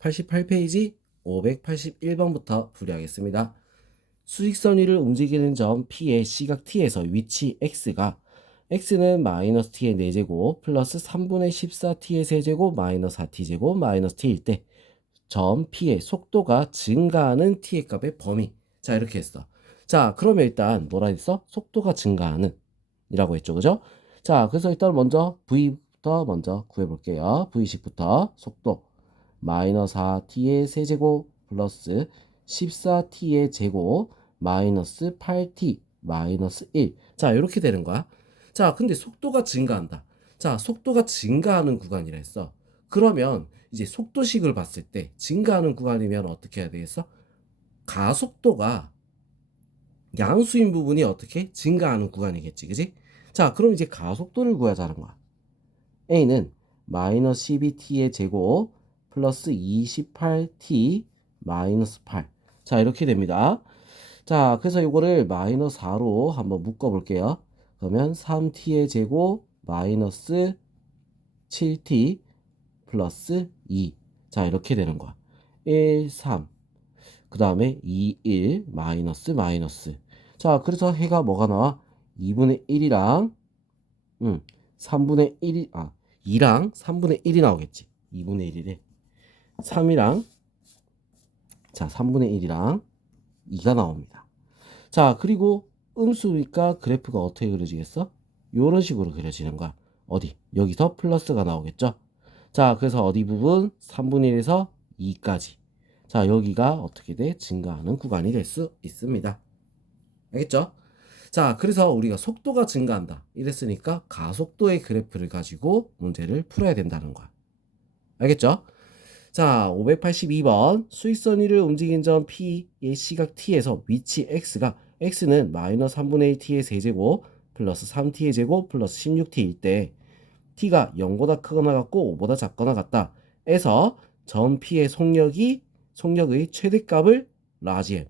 88페이지 581번부터 풀이하겠습니다. 수직선 위를 움직이는 점 P의 시각 T에서 위치 X가 X는 마이너스 T의 4제곱 플러스 3분의 14T의 세제곱 마이너스 4T제곱 마이너스 T일 때 점 P의 속도가 증가하는 T의 값의 범위. 자, 이렇게 했어. 자, 그러면 일단 뭐라 했어? 속도가 증가하는 이라고 했죠. 그죠? 자, 그래서 일단 먼저 V부터 먼저 구해볼게요. V식부터 속도 마이너스 4t의 세제곱 플러스 14t의 제곱 마이너스 8t 마이너스 1. 자, 이렇게 되는 거야. 자, 근데 속도가 증가한다. 자, 속도가 증가하는 구간이라 했어. 그러면 이제 속도식을 봤을 때 증가하는 구간이면 어떻게 해야 되겠어? 가속도가 양수인 부분이 어떻게 증가하는 구간이겠지, 그지? 자, 그럼 이제 가속도를 구하자는 거야. A는 마이너스 12t의 제곱 플러스 28t 마이너스 8. 자, 이렇게 됩니다. 자, 그래서 이거를 마이너스 4로 한번 묶어 볼게요. 그러면 3t의 제곱 마이너스 7t 플러스 2. 자, 이렇게 되는 거야. 1, 3. 그 다음에 2, 1 마이너스 마이너스. 자, 그래서 해가 뭐가 나와? 2분의 1이랑 3분의 1이 2랑 3분의 1이 나오겠지. 2분의 1이래. 3이랑 3분의 1이랑 2가 나옵니다. 자, 그리고 음수니까 그래프가 어떻게 그려지겠어? 요런 식으로 그려지는 거야. 어디? 여기서 플러스가 나오겠죠? 자, 그래서 어디 부분? 3분의 1에서 2까지. 자, 여기가 어떻게 돼? 증가하는 구간이 될 수 있습니다. 알겠죠? 자, 그래서 우리가 속도가 증가한다. 이랬으니까 가속도의 그래프를 가지고 문제를 풀어야 된다는 거야. 알겠죠? 자, 582번 수직선 위를 움직인 점 P의 시각 T에서 위치 X가 X는 마이너스 3분의 1T의 세제곱 플러스 3T의 제곱 플러스 16T일 때 T가 0보다 크거나 같고 5보다 작거나 같다. 에서 점 P의 속력의 최대값을 라지 M,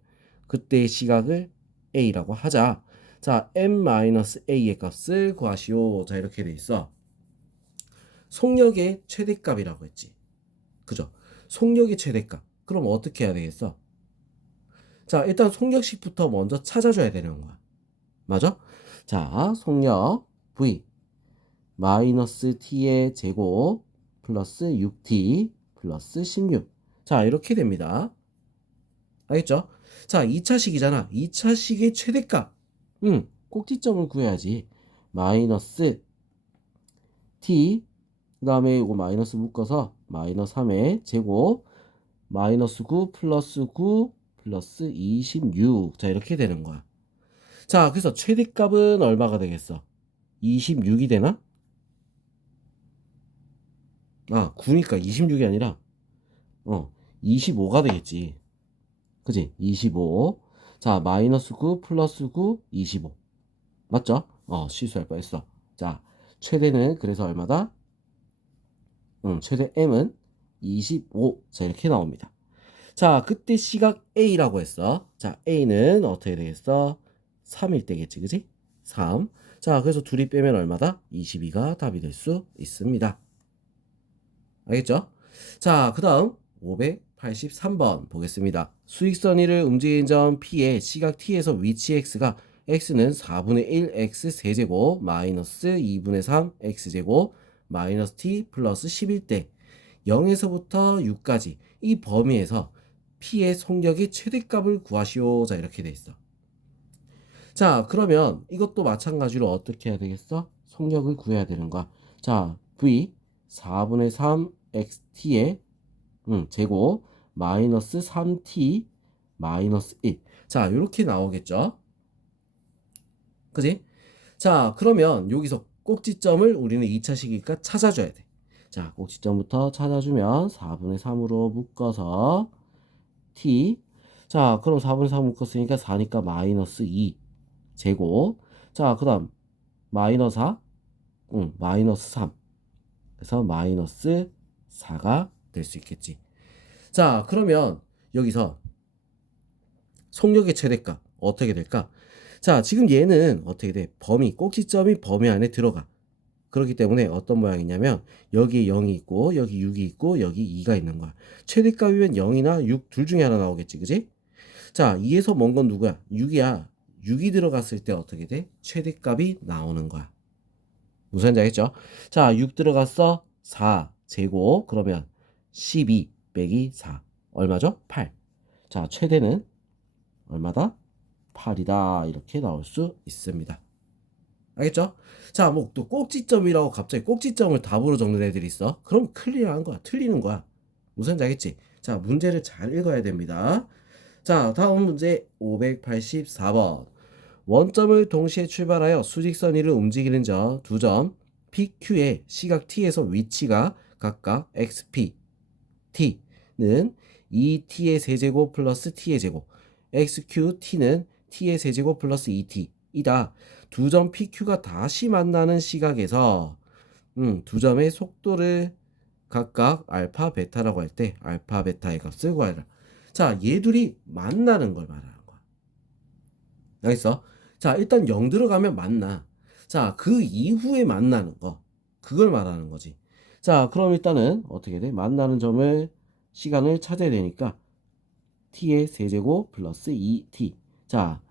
그때의 시각을 A라고 하자. 자, M-A의 값을 구하시오. 자, 이렇게 돼 있어. 속력의 최대값이라고 했지. 그죠? 속력의 최대값. 그럼 어떻게 해야 되겠어? 자, 일단 속력식부터 먼저 찾아줘야 되는 거야. 맞아? 자, 속력 V 마이너스 t의 제곱 플러스 6t 플러스 16. 자, 이렇게 됩니다. 알겠죠? 자, 2차식이잖아. 2차식의 최대값. 꼭지점을 구해야지. 마이너스 t, 그 다음에 이거 마이너스 묶어서 마이너스 3의 제곱 마이너스 9 플러스 9 플러스 26. 자, 이렇게 되는 거야. 자, 그래서 최대값은 얼마가 되겠어? 26이 되나? 9니까 26이 아니라 25가 되겠지. 그지? 25. 자, 마이너스 9 플러스 9 25. 맞죠? 실수할 뻔했어. 자, 최대는 그래서 얼마다? 최대 M은 25. 자, 이렇게 나옵니다. 자, 그때 시각 A라고 했어. 자, A는 어떻게 되겠어? 3일 때겠지, 그지? 3. 자, 그래서 둘이 빼면 얼마다? 22가 답이 될 수 있습니다. 알겠죠? 자, 그 다음 583번 보겠습니다. 수직선 위를 움직이는 점 P의 시각 T에서 위치 X가 X는 4분의 1 X 세제곱 마이너스 2분의 3 X제곱 마이너스 T 플러스 10일 때 0에서부터 6까지 이 범위에서 P의 속력의 최대값을 구하시오. 자, 이렇게 돼 있어. 자, 그러면 이것도 마찬가지로 어떻게 해야 되겠어? 속력을 구해야 되는 거야. 자, V 4분의 3 XT의 제곱 마이너스 3T 마이너스 1. 자, 이렇게 나오겠죠? 그지? 자, 그러면 여기서 꼭지점을 우리는 2차식이니까 찾아줘야 돼. 자, 꼭지점부터 찾아주면 4분의 3으로 묶어서 T. 자, 그럼 4분의 3 묶었으니까 4니까 마이너스 2 제곱. 자, 그 다음 마이너스 4, 마이너스 3. 그래서 마이너스 4가 될 수 있겠지. 자, 그러면 여기서 속력의 최대값 어떻게 될까? 자, 지금 얘는 어떻게 돼? 꼭지점이 범위 안에 들어가. 그렇기 때문에 어떤 모양이냐면 여기에 0이 있고 여기 6이 있고 여기 2가 있는 거야. 최대값이면 0이나 6 둘 중에 하나 나오겠지, 그지? 자, 2에서 먼 건 누구야? 6이야. 6이 들어갔을 때 어떻게 돼? 최대값이 나오는 거야. 무슨 말인지 알겠죠? 자, 6 들어갔어. 4 제곱. 그러면 12 빼기 4. 얼마죠? 8. 자, 최대는 얼마다? 8이다. 이렇게 나올 수 있습니다. 알겠죠? 자, 뭐 또 꼭지점이라고 갑자기 꼭지점을 답으로 적는 애들이 있어. 그럼 클리어한 거야. 틀리는 거야. 무슨 말인지 알겠지? 자, 문제를 잘 읽어야 됩니다. 자, 다음 문제 584번. 원점을 동시에 출발하여 수직선 위를 움직이는 점 두 점 PQ의 시각 T에서 위치가 각각 XP, T는 2T의 세제곱 플러스 T의 제곱, XQT는 T의 세제곱 플러스 2T 이다. 두 점 PQ가 다시 만나는 시각에서 두 점의 속도를 각각 알파, 베타라고 할 때 알파, 베타의 값을 구하라. 자, 얘들이 만나는 걸 말하는 거야. 알겠어? 자, 일단 0 들어가면 만나. 자, 그 이후에 만나는 거. 그걸 말하는 거지. 자, 그럼 일단은 어떻게 돼? 만나는 점을 시간을 찾아야 되니까 t의 세제곱 플러스 2t. 자,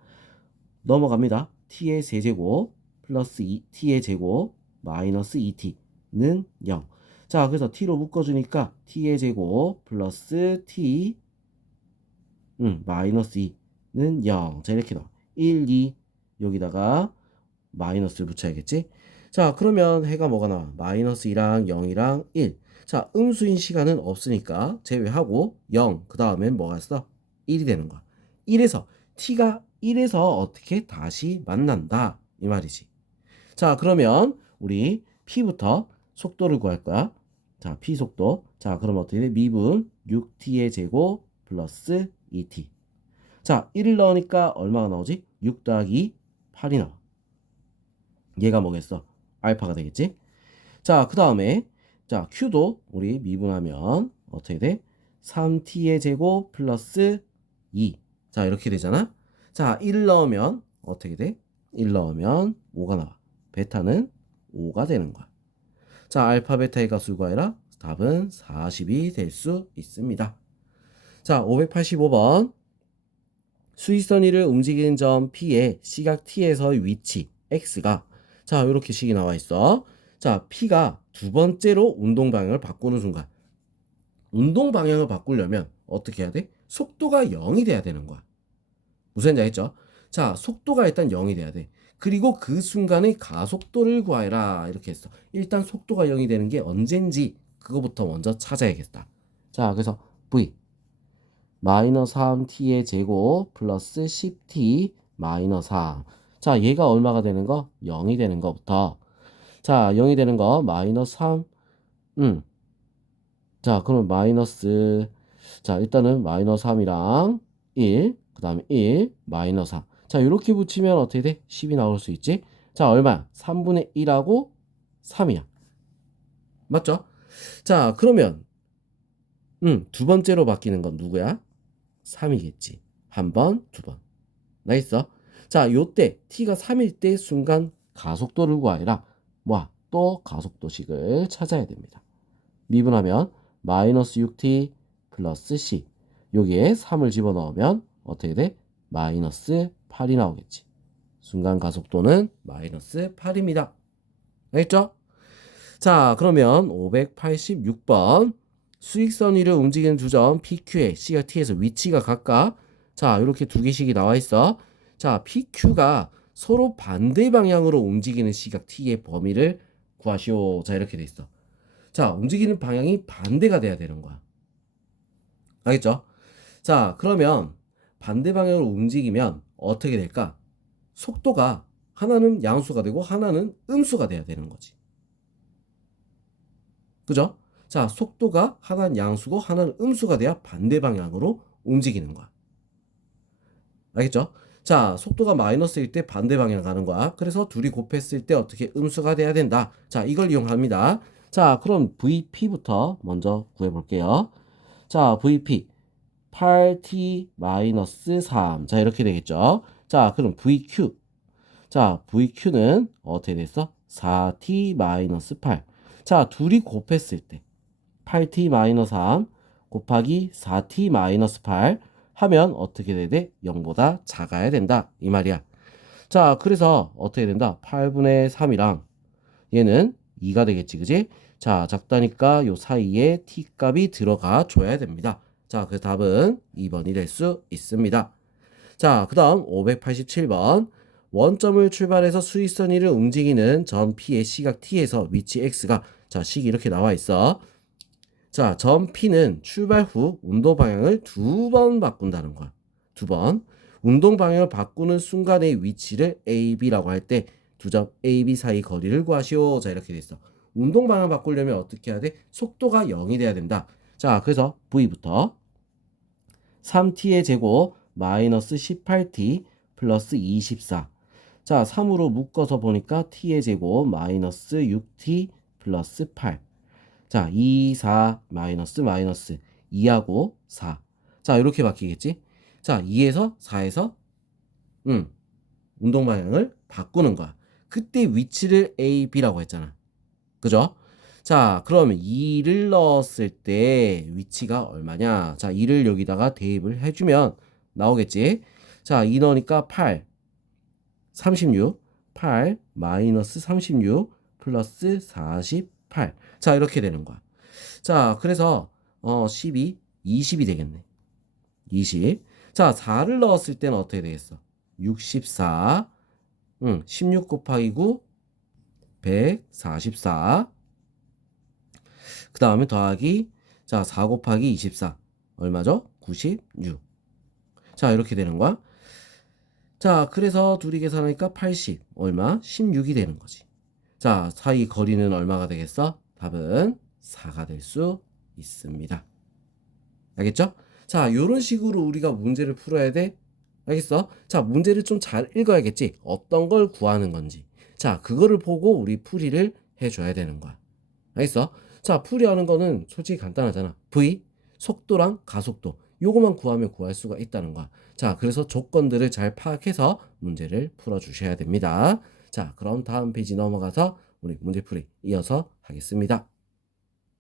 넘어갑니다. t의 세제곱 플러스 2t의 제곱 마이너스 2t는 0. 자, 그래서 t로 묶어주니까 t의 제곱 플러스 t 마이너스 2는 0. 자, 이렇게 나와. 1, 2 여기다가 마이너스를 붙여야겠지. 자, 그러면 해가 뭐가 나와? 마이너스 2랑 0이랑 1. 자, 음수인 시간은 없으니까 제외하고 0. 그 다음엔 뭐가 있어? 1이 되는 거야. 1에서 t가 1에서 어떻게 다시 만난다 이 말이지. 자, 그러면 우리 p부터 속도를 구할 거야. 자, p 속도. 자, 그럼 어떻게 돼? 미분 6t의 제곱 플러스 2t. 자, 1을 넣으니까 얼마가 나오지? 6 더하기 8이 나와. 얘가 뭐겠어? 알파가 되겠지? 자, 그 다음에 자, q도 우리 미분하면 어떻게 돼? 3t의 제곱 플러스 2. 자, 이렇게 되잖아? 자, 1 넣으면 어떻게 돼? 1 넣으면 5가 나와. 베타는 5가 되는 거야. 자, 알파, 베타의 값을 구하라. 답은 40이 될 수 있습니다. 자, 585번. 수직선 위를 움직이는 점 P의 시각 T에서의 위치 X가 자, 이렇게 식이 나와 있어. 자, P가 두 번째로 운동 방향을 바꾸는 순간 운동 방향을 바꾸려면 어떻게 해야 돼? 속도가 0이 돼야 되는 거야. 무슨 말인지 알겠죠? 자, 속도가 일단 0이 돼야 돼. 그리고 그 순간의 가속도를 구하라 이렇게 했어. 일단 속도가 0이 되는 게 언젠지 그거부터 먼저 찾아야겠다. 자, 그래서 V 마이너스 3t의 제곱 플러스 10t 마이너스 3. 자, 얘가 얼마가 되는 거? 0이 되는 거부터. 자, 0이 되는 거 마이너스 3. 자, 그럼 마이너스. 자, 일단은 마이너스 3이랑 1. 그 다음에 1 마이너스 3. 자, 이렇게 붙이면 어떻게 돼? 10이 나올 수 있지? 자, 얼마야? 3분의 1하고 3이야. 맞죠? 자, 그러면 두 번째로 바뀌는 건 누구야? 3이겠지. 한 번, 두 번. 나있어? 자, 요때 t가 3일 때 순간 가속도를 구하라. 뭐야? 또 가속도식을 찾아야 됩니다. 미분하면 마이너스 6t 플러스 c. 여기에 3을 집어넣으면 어떻게 돼? 마이너스 8이 나오겠지. 순간 가속도는 마이너스 8입니다. 알겠죠? 자, 그러면 586번. 수직선 위를 움직이는 두 점 PQ의 C와 T에서 위치가 각각 자, 이렇게 두 개씩이 나와 있어. 자, PQ가 서로 반대 방향으로 움직이는 시각 T의 범위를 구하시오. 자, 이렇게 돼 있어. 자, 움직이는 방향이 반대가 돼야 되는 거야. 알겠죠? 자, 그러면 반대 방향으로 움직이면 어떻게 될까? 속도가 하나는 양수가 되고 하나는 음수가 돼야 되는 거지. 그죠? 자, 속도가 하나는 양수고 하나는 음수가 돼야 반대 방향으로 움직이는 거야. 알겠죠? 자, 속도가 마이너스일 때 반대 방향 가는 거야. 그래서 둘이 곱했을 때 어떻게 음수가 돼야 된다. 자, 이걸 이용합니다. 자, 그럼 VP부터 먼저 구해볼게요. 자, VP 8t-3. 자, 이렇게 되겠죠? 자, 그럼 VQ. 자, VQ는 어떻게 됐어? 4t-8. 자, 둘이 곱했을 때 8t-3 곱하기 4t-8 하면 어떻게 돼야 돼? 0보다 작아야 된다. 이 말이야. 자, 그래서 어떻게 된다? 8분의 3이랑 얘는 2가 되겠지, 그지? 자, 작다니까 요 사이에 t 값이 들어가 줘야 됩니다. 자, 그 답은 2번이 될 수 있습니다. 자, 그 다음 587번. 원점을 출발해서 수직선 위를 움직이는 점 P의 시각 T에서 위치 X가, 자, 식이 이렇게 나와 있어. 자, 점 P는 출발 후 운동 방향을 2번 바꾼다는 거야. 2번. 운동 방향을 바꾸는 순간의 위치를 A, B라고 할 때 두 점 A, B 사이 거리를 구하시오. 자, 이렇게 돼 있어. 운동 방향 바꾸려면 어떻게 해야 돼? 속도가 0이 돼야 된다. 자, 그래서 V부터 3t의 제곱 마이너스 18t 플러스 24. 자, 3으로 묶어서 보니까 t의 제곱 마이너스 6t 플러스 8. 자, 2, 4 마이너스 마이너스 2하고 4. 자, 이렇게 바뀌겠지? 자, 2에서 4에서 운동 방향을 바꾸는 거야. 그때 위치를 A, B라고 했잖아. 그죠? 자, 그러면 2를 넣었을 때 위치가 얼마냐? 자, 2를 여기다가 대입을 해주면 나오겠지? 자, 2 넣으니까 8, 36, 8 마이너스 36 플러스 48. 자, 이렇게 되는 거야. 자, 그래서 12, 20이 되겠네. 20. 자, 4를 넣었을 때는 어떻게 되겠어? 64, 16 곱하기 9, 144. 그 다음에 더하기, 자, 4 곱하기 24. 얼마죠? 96. 자, 이렇게 되는 거야. 자, 그래서 둘이 계산하니까 80. 얼마? 16이 되는 거지. 자, 사이 거리는 얼마가 되겠어? 답은 4가 될 수 있습니다. 알겠죠? 자, 요런 식으로 우리가 문제를 풀어야 돼. 알겠어? 자, 문제를 좀 잘 읽어야겠지? 어떤 걸 구하는 건지. 자, 그거를 보고 우리 풀이를 해줘야 되는 거야. 알겠어? 자, 풀이하는 거는 솔직히 간단하잖아. V, 속도랑 가속도. 요거만 구하면 구할 수가 있다는 거야. 자, 그래서 조건들을 잘 파악해서 문제를 풀어주셔야 됩니다. 자, 그럼 다음 페이지 넘어가서 우리 문제풀이 이어서 하겠습니다.